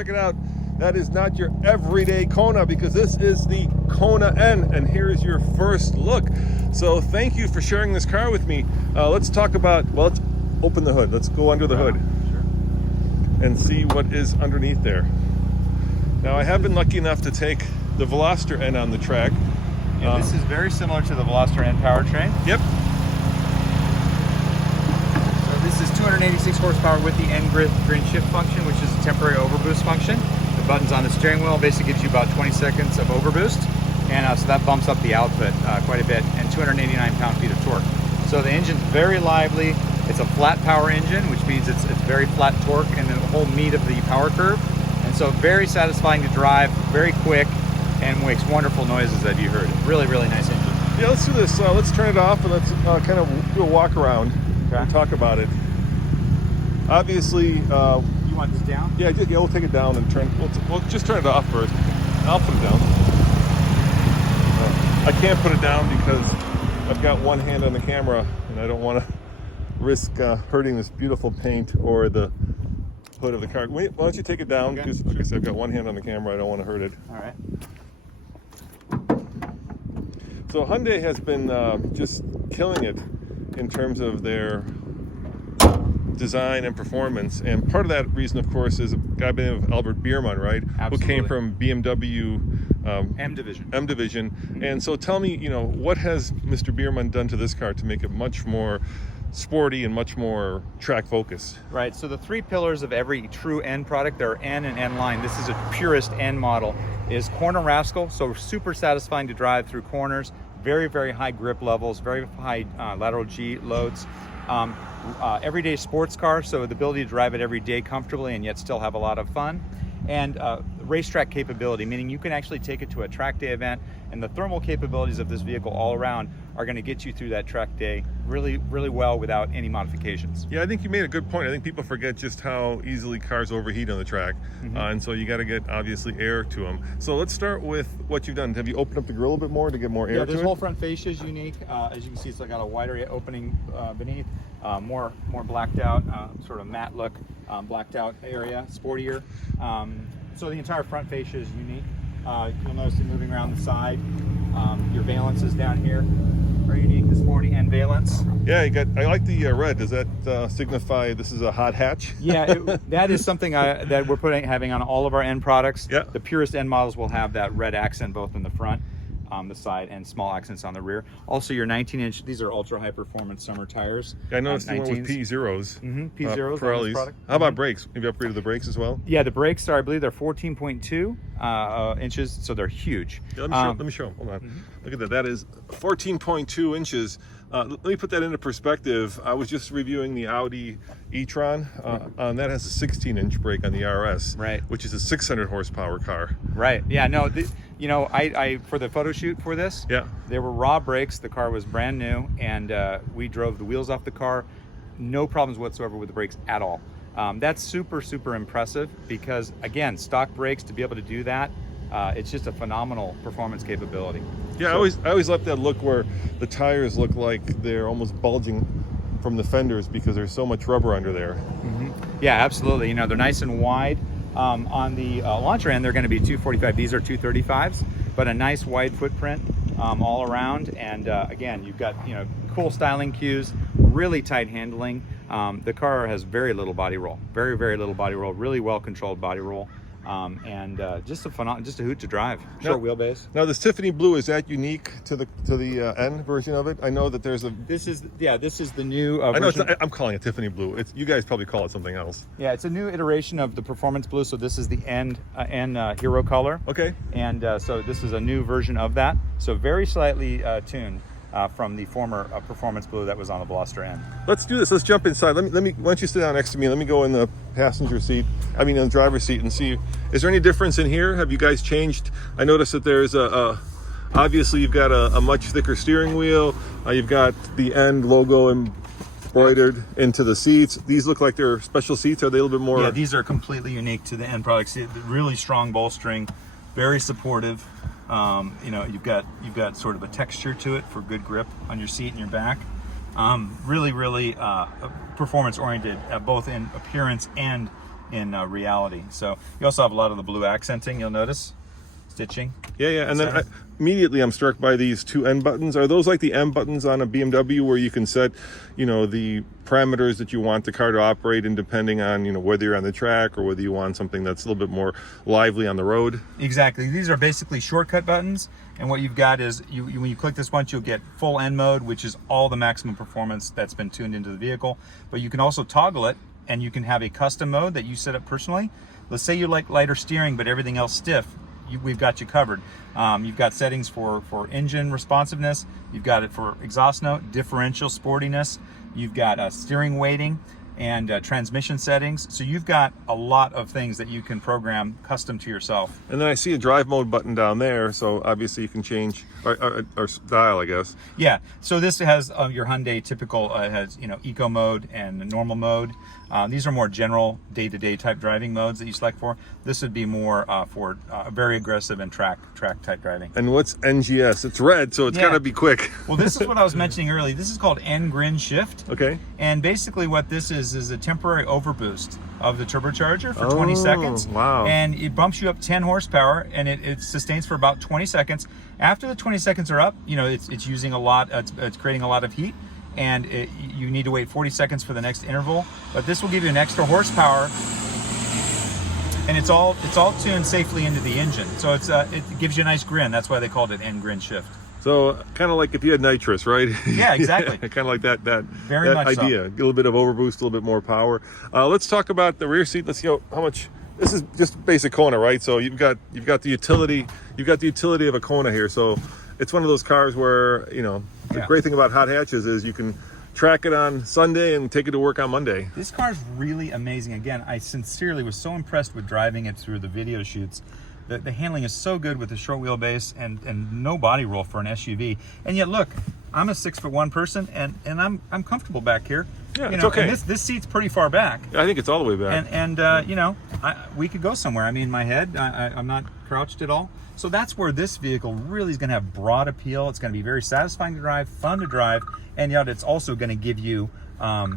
check it out. That is not your everyday Kona, because this is the Kona N, and here's your first look. So thank you for sharing this car with me. Let's talk about, well, let's open the hood. Let's go under the hood and see what is underneath there. Now, I have been lucky enough to take the Veloster N on the track. And this is very similar to the Veloster N powertrain. Yep. So this is 286 horsepower with the N grid shift function, which is a temporary overboost function. The buttons on the steering wheel basically gives you about 20 seconds of overboost, and so that bumps up the output quite a bit, and 289 pound-feet of torque. So the engine's very lively. It's a flat power engine, which means it's very flat torque and the whole meat of the power curve, and so very satisfying to drive, very quick, and makes wonderful noises that you heard. Really, really nice engine. Yeah, let's do this. Let's turn it off and let's kind of do a walk around and talk about it. Obviously, you want this down? Yeah, we'll take it down and turn. We'll just turn it off first. I'll put it down. I can't put it down because I've got one hand on the camera and I don't want to risk hurting this beautiful paint or the hood of the car. Wait, why don't you take it down? Because like I said, I've got one hand on the camera. I don't want to hurt it. All right. So Hyundai has been just killing it in terms of their design and performance, and part of that reason, of course, is a guy by the name of Albert Biermann, right? Absolutely. Who came from BMW M division. Mm-hmm. And so tell me, what has Mr. Biermann done to this car to make it much more sporty and much more track focused? Right, so the three pillars of every true N product, there are N and N line. This is a purest N model, is corner rascal, so super satisfying to drive through corners, very, very high grip levels, very high lateral G loads. Everyday sports car, so the ability to drive it every day comfortably and yet still have a lot of fun. And racetrack capability, meaning you can actually take it to a track day event, and the thermal capabilities of this vehicle all around are going to get you through that track day really, really well without any modifications. Yeah, I think you made a good point. I think people forget just how easily cars overheat on the track, and so you got to get, obviously, air to them. So let's start with what you've done. Have you opened up the grill a bit more to get more air to it? Yeah, this whole front fascia is unique. As you can see, it's got a wider opening beneath, more blacked out, sort of matte look, blacked out area, sportier. So the entire front fascia is unique. You'll notice it moving around the side. Your valences down here are unique, the sporty N valence. Yeah, I like the red. Does that signify this is a hot hatch? Yeah, that is something that we're having on all of our N products. Yeah. The purest N models will have that red accent both in the front, the side, and small accents on the rear. Also, your 19-inch, these are ultra high performance summer tires. Yeah, I noticed the one with P0s. P0s. Pirellis. How about brakes? Have you upgraded the brakes as well? Yeah, the brakes are, I believe they're 14.2 inches, so they're huge. Yeah, let me show them. Hold on. Look at that. That is 14.2 inches. Let me put that into perspective. I was just reviewing the Audi e-tron. That has a 16-inch brake on the RS, right? Which is a 600 horsepower car. Right. Yeah. No. I for the photo shoot for this, yeah, there were raw brakes. The car was brand new, and we drove the wheels off the car. No problems whatsoever with the brakes at all. That's super, super impressive because, again, stock brakes, to be able to do that, it's just a phenomenal performance capability. Yeah, so, I always like that look where the tires look like they're almost bulging from the fenders because there's so much rubber under there. Yeah, absolutely. They're nice and wide. On the launcher end, they're going to be 245. These are 235s, but a nice wide footprint all around. And again, you've got cool styling cues, really tight handling. The car has very little body roll, very, very little body roll, really well controlled body roll. And just a hoot to drive. Short wheelbase. Now this Tiffany blue, is that unique to the N version of it? I know that there's a. This is the new. I know I'm calling it Tiffany blue. You guys probably call it something else. Yeah, it's a new iteration of the performance blue. So this is the N hero color. Okay. And so this is a new version of that. So very slightly tuned from the former performance blue that was on the Veloster N. Let's do this. Let's jump inside. Let me. Why don't you sit down next to me? Let me go in the passenger seat. In the driver's seat and see. Is there any difference in here? Have you guys changed? I noticed that there's obviously you've got a much thicker steering wheel. You've got the N logo embroidered into the seats. These look like they're special seats. Are they a little bit more? Yeah, these are completely unique to the N products. Really strong bolstering, very supportive. You've got sort of a texture to it for good grip on your seat and your back. Really performance oriented, both in appearance and in reality. So you also have a lot of the blue accenting, you'll notice, stitching. Yeah. And then immediately I'm struck by these two N buttons. Are those like the M buttons on a BMW where you can set, the parameters that you want the car to operate in, depending on, whether you're on the track or whether you want something that's a little bit more lively on the road? Exactly. These are basically shortcut buttons. And what you've got is, when you click this once, you'll get full N mode, which is all the maximum performance that's been tuned into the vehicle. But you can also toggle it, and you can have a custom mode that you set up personally. Let's say you like lighter steering, but everything else stiff. We've got you covered. You've got settings for engine responsiveness. You've got it for exhaust note, differential sportiness. You've got steering weighting and transmission settings. So you've got a lot of things that you can program custom to yourself. And then I see a drive mode button down there, so obviously you can change or dial, I guess. Yeah, so this has your Hyundai typical, has eco mode and normal mode. These are more general day-to-day type driving modes that you select for. This would be more for very aggressive and track type driving. And what's NGS? It's red, so it's got to be quick. Well, this is what I was mentioning earlier. This is called N Grin Shift. Okay. And basically what this is a temporary overboost of the turbocharger for 20 seconds. Wow. And it bumps you up 10 horsepower, and it sustains for about 20 seconds. After the 20 seconds are up, it's using a lot, it's creating a lot of heat, and you need to wait 40 seconds for the next interval. But this will give you an extra horsepower, and it's all tuned safely into the engine. So it gives you a nice grin. That's why they called it N Grin Shift. So kind of like if you had nitrous, right? Yeah, exactly. Kind of like that Very much idea. so. A little bit of overboost, a little bit more power. Let's talk about the rear seat. Let's see how much. This is just basic Kona, right? So you've got the utility. You've got the utility of a Kona here. So it's one of those cars where the great thing about hot hatches is you can track it on Sunday and take it to work on Monday. This car is really amazing. Again, I sincerely was so impressed with driving it through the video shoots. The handling is so good with the short wheelbase and no body roll for an SUV. And yet, look, I'm a 6'1" person, and I'm comfortable back here. Yeah, it's okay. And this seat's pretty far back. I think it's all the way back. And we could go somewhere. I mean, my head, I'm not crouched at all. So that's where this vehicle really is going to have broad appeal. It's going to be very satisfying to drive, fun to drive, and yet it's also going to give you a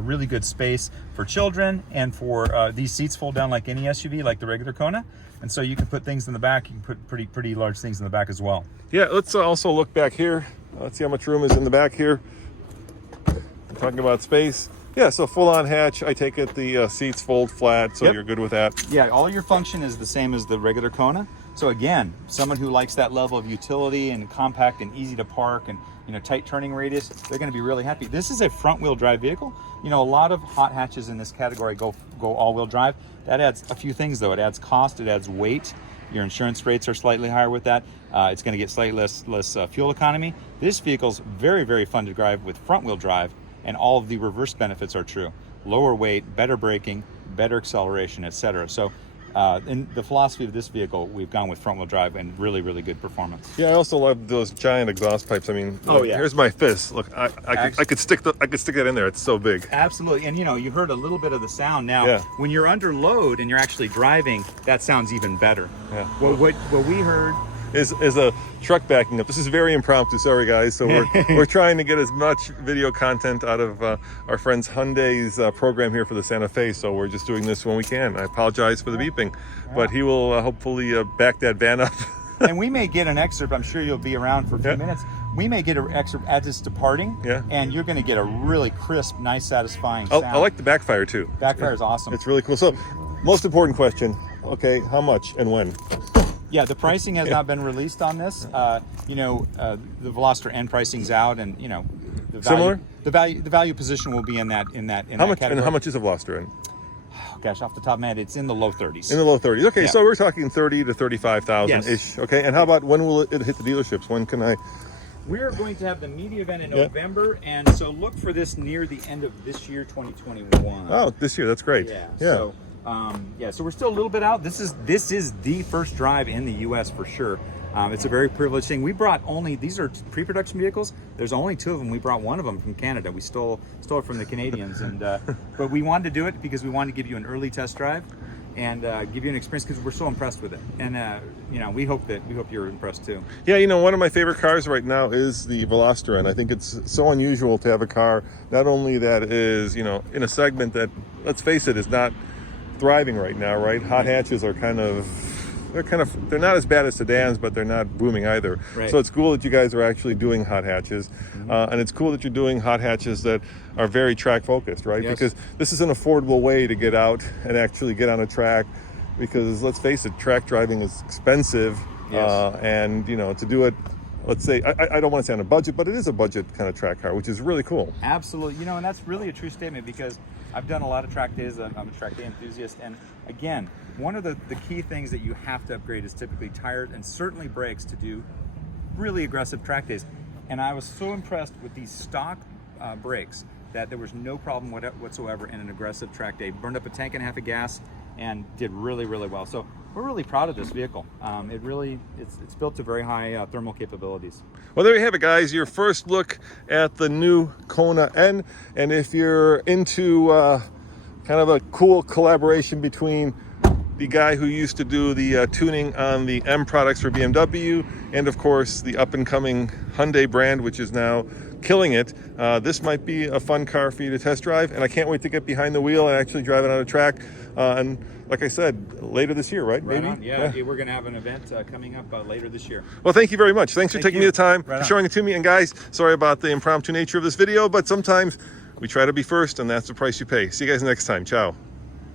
really good space for children, and for these seats fold down like any SUV, like the regular Kona, and so you can put things in the back. You can put pretty large things in the back as well. Yeah, let's also look back here. Let's see how much room is in the back here. I'm talking about space. Yeah, so full-on hatch. I take it the seats fold flat, so You're good with that. Yeah, all your function is the same as the regular Kona. So again, someone who likes that level of utility and compact and easy to park and tight turning radius, they're going to be really happy. This is a front-wheel drive vehicle. A lot of hot hatches in this category go all-wheel drive. That adds a few things, though. It adds cost, it adds weight. Your insurance rates are slightly higher with that. It's going to get slightly less fuel economy. This vehicle's very, very fun to drive with front-wheel drive, and all of the reverse benefits are true. Lower weight, better braking, better acceleration, etc. So in the philosophy of this vehicle, we've gone with front-wheel drive and really, really good performance. Yeah, I also love those giant exhaust pipes. I mean, here's my fist. Look, I could stick that in there. It's so big. Absolutely, and you heard a little bit of the sound. Now, when you're under load and you're actually driving, that sounds even better. Yeah. What we heard is a truck backing up. This is very impromptu, sorry guys. So we're trying to get as much video content out of our friends Hyundai's program here for the Santa Fe. So we're just doing this when we can. I apologize for the beeping, but he will hopefully back that van up. And we may get an excerpt. I'm sure you'll be around for a few minutes. We may get an excerpt as it's departing, and you're going to get a really crisp, nice, satisfying sound. I like the backfire too. Backfire is awesome. It's really cool. So, most important question. Okay, how much and when? Yeah, the pricing has not been released on this. The Veloster N pricing's out, and the value, similar. The value position will be in that How much is a Veloster N? Oh, gosh, off the top of my head, it's in the low 30s. In the low 30s. Okay, so we're talking 30 to 35,000 ish. Okay, and how about when will it hit the dealerships? When can I? We're going to have the media event in November, and so look for this near the end of this year, 2021. Oh, this year, that's great. Yeah. So, so we're still a little bit out. This is the first drive in the U.S. for sure. It's a very privileged thing. We brought these are pre-production vehicles. There's only two of them. We brought one of them from Canada. We stole it from the Canadians, and but we wanted to do it because we wanted to give you an early test drive. and give you an experience, because we're so impressed with it. And you know, we hope you're impressed too. Yeah, you know, one of my favorite cars right now is the Veloster N. I think it's so unusual to have a car not only that is, you know, in a segment that, let's face it, is not thriving right now, right? Hot hatches are they're not as bad as sedans, but they're not booming either. Right. So it's cool that you guys are actually doing hot hatches, and it's cool that you're doing hot hatches that are very track focused, right? Yes. Because this is an affordable way to get out and actually get on a track, because let's face it, track driving is expensive. Yes. And you know, to do it, let's say, I don't want to say on a budget, but it is a budget kind of track car, which is really cool. Absolutely. You know, and that's really a true statement, because I've done a lot of track days. I'm a track day enthusiast. And again, one of the key things that you have to upgrade is typically tires and certainly brakes to do really aggressive track days. And I was so impressed with these stock brakes that there was no problem whatsoever in an aggressive track day. Burned up a tank and a half of gas and did really, really well. So we're really proud of this vehicle. It's built to very high thermal capabilities. Well, there you have it, guys. Your first look at the new Kona N. And if you're into kind of a cool collaboration between the guy who used to do the tuning on the M products for BMW, and of course the up-and-coming Hyundai brand, which is now killing it, this might be a fun car for you to test drive, and I can't wait to get behind the wheel and actually drive it on a track. And like I said, later this year, right? Right Maybe? on. Yeah, we're going to have an event coming up later this year. Well, thank you very much. Thanks for taking me the time, Right for on. showing it to me. And guys, sorry about the impromptu nature of this video, but sometimes we try to be first, and that's the price you pay. See you guys next time. Ciao.